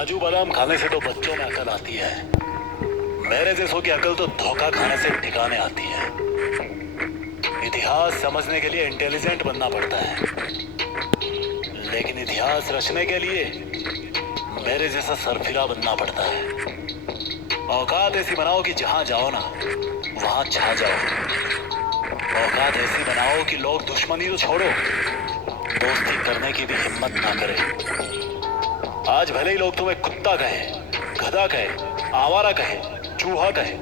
काजू बादाम खाने से तो बच्चों में अकल आती है। मेरे जैसों की अकल तो धोखा खाने से ठिकाने आती है। इतिहास समझने के लिए इंटेलिजेंट बनना पड़ता है, लेकिन इतिहास रचने के लिए मेरे जैसा सरफिरा बनना पड़ता है। औकात ऐसी बनाओ कि जहां जाओ ना वहां छा जाओ। औकात ऐसी बनाओ कि लोग दुश्मनी तो छोड़ो, दोस्ती करने की भी हिम्मत ना करें। आज भले ही लोग तुम्हें कुत्ता कहे, गधा कहे, आवारा कहे, चूहा कहे,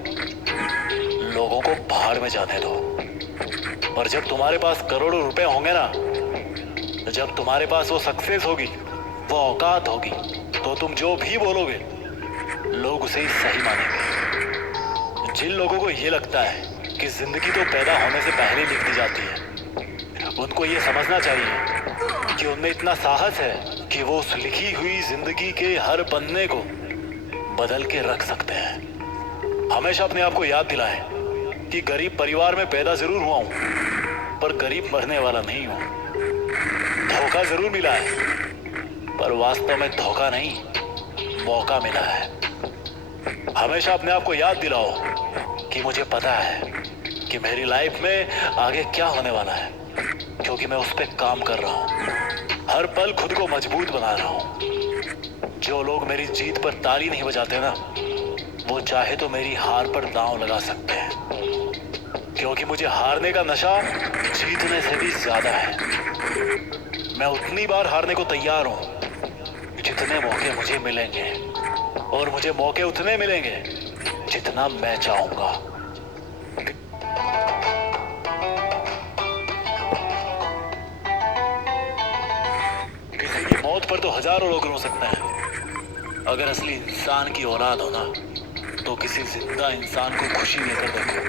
लोगों को भाड़ में जाने दो। और जब तुम्हारे पास करोड़ों रुपए होंगे ना, जब तुम्हारे पास वो सक्सेस होगी, वो औकात होगी, तो तुम जो भी बोलोगे लोग उसे ही सही मानेंगे। जिन लोगों को ये लगता है कि जिंदगी तो पैदा होने से पहले लिख दी जाती है, उनको ये समझना चाहिए कि उनमें इतना साहस है कि वो उस लिखी हुई जिंदगी के हर पन्ने को बदल के रख सकते हैं। हमेशा अपने आप को याद दिलाएं कि गरीब परिवार में पैदा जरूर हुआ हूं, पर गरीब मरने वाला नहीं हूं। धोखा जरूर मिला है, पर वास्तव में धोखा नहीं, मौका मिला है। हमेशा अपने आप को याद दिलाओ कि मुझे पता है कि मेरी लाइफ में आगे क्या होने वाला है, क्योंकि मैं उस पर काम कर रहा हूं। हर पल खुद को मजबूत बना रहा हूं। जो लोग मेरी जीत पर ताली नहीं बजाते ना, वो चाहे तो मेरी हार पर दांव लगा सकते हैं, क्योंकि मुझे हारने का नशा जीतने से भी ज्यादा है। मैं उतनी बार हारने को तैयार हूं जितने मौके मुझे मिलेंगे, और मुझे मौके उतने मिलेंगे जितना मैं चाहूंगा। किसी की मौत पर तो हजारों लोग रो सकते हैं। अगर असली इंसान की औलाद हो ना, तो किसी जिंदा इंसान को खुशी देकर देखो,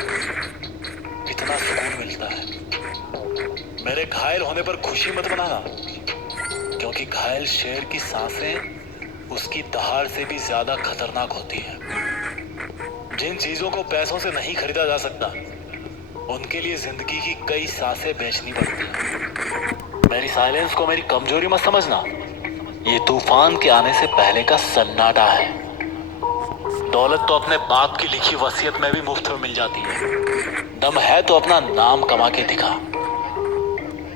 कितना सुकून मिलता है। मेरे घायल होने पर खुशी मत मनाना, क्योंकि घायल शेर की सांसें उसकी दहाड़ से भी ज्यादा खतरनाक होती है। जिन चीजों को पैसों से नहीं खरीदा जा सकता, उनके लिए जिंदगी की कई सांसें बेचनी पड़ती हैं। मेरी साइलेंस को मेरी कमजोरी मत समझना। ये तूफान के आने से पहले का सन्नाटा है। दौलत तो अपने बाप की लिखी वसीयत में भी मुफ्त में मिल जाती है। दम है तो अपना नाम कमा के दिखा।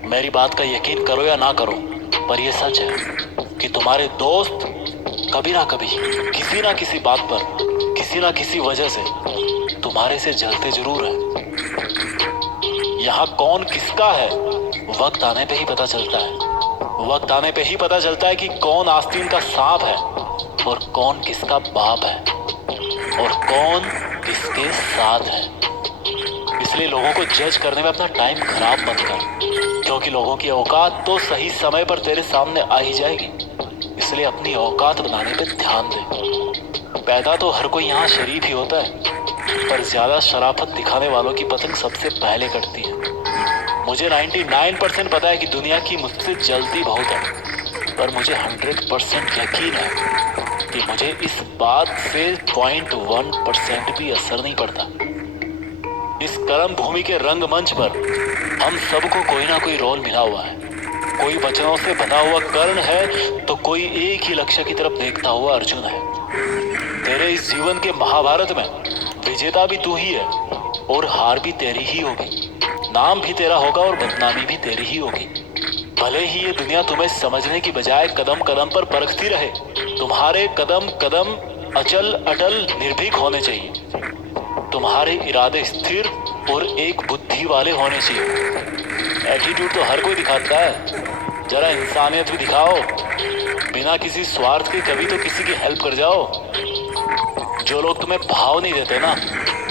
मेरी बात का यकीन करो या ना करो, पर यह सच है कि तुम्हारे दोस्त कभी ना कभी किसी ना किसी बात पर, किसी ना किसी वजह से तुम्हारे से जलते जरूर है। यहाँ कौन किसका है, वक्त आने पे ही पता चलता है। वक्त आने पे ही पता चलता है कि कौन आस्तीन का सांप है और कौन किसका बाप है, और कौन किसके साथ है। इसलिए लोगों को जज करने में अपना टाइम खराब मत कर, क्योंकि लोगों की औकात तो सही समय पर तेरे सामने आ ही जाएगी। इसलिए अपनी औकात बनाने पे ध्यान दे। पैदा तो हर कोई यहाँ शरीफ ही होता है, पर ज्यादा शराफत दिखाने वालों की पतंग सबसे पहले कटती है। मुझे 99% पता है कि दुनिया की मुझसे जलती बहुत है, पर मुझे 100% यकीन है कि मुझे इस बात से 0.1% भी असर नहीं पड़ता। इस कर्म भूमि के रंगमंच पर हम सबको कोई ना कोई रोल मिला हुआ है। कोई वचनों से बंधा हुआ कर्ण है, तो कोई एक ही लक्ष्य की तरफ देखता हुआ अर्जुन है। तेरे इस जीवन के महाभारत में विजेता भी तू ही है, और हार भी तेरी ही होगी। नाम भी तेरा होगा और बदनामी भी तेरी ही होगी। भले ही ये दुनिया तुम्हें समझने की बजाय कदम कदम पर परखती रहे, तुम्हारे कदम कदम अचल अटल निर्भीक होने चाहिए। तुम्हारे इरादे स्थिर और एक बुद्धि वाले होने चाहिए। एटीट्यूड तो हर कोई दिखाता है, जरा इंसानियत भी दिखाओ। बिना किसी स्वार्थ के कभी तो किसी की हेल्प कर जाओ। जो लोग तुम्हें भाव नहीं देते ना,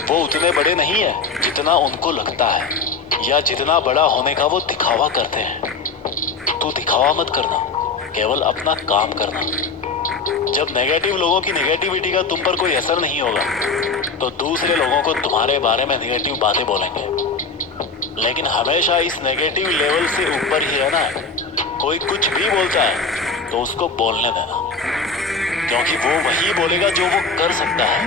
वो उतने बड़े नहीं है जितना उनको लगता है, या जितना बड़ा होने का वो दिखावा करते हैं। तू दिखावा मत करना, केवल अपना काम करना। जब नेगेटिव लोगों की नेगेटिविटी का तुम पर कोई असर नहीं होगा, तो दूसरे लोगों को तुम्हारे बारे में नेगेटिव बातें बोलेंगे। लेकिन हमेशा इस नेगेटिव लेवल से ऊपर ही रहना है। कोई कुछ भी बोलता है तो उसको बोलने देना, क्योंकि वो वही बोलेगा जो वो कर सकता है।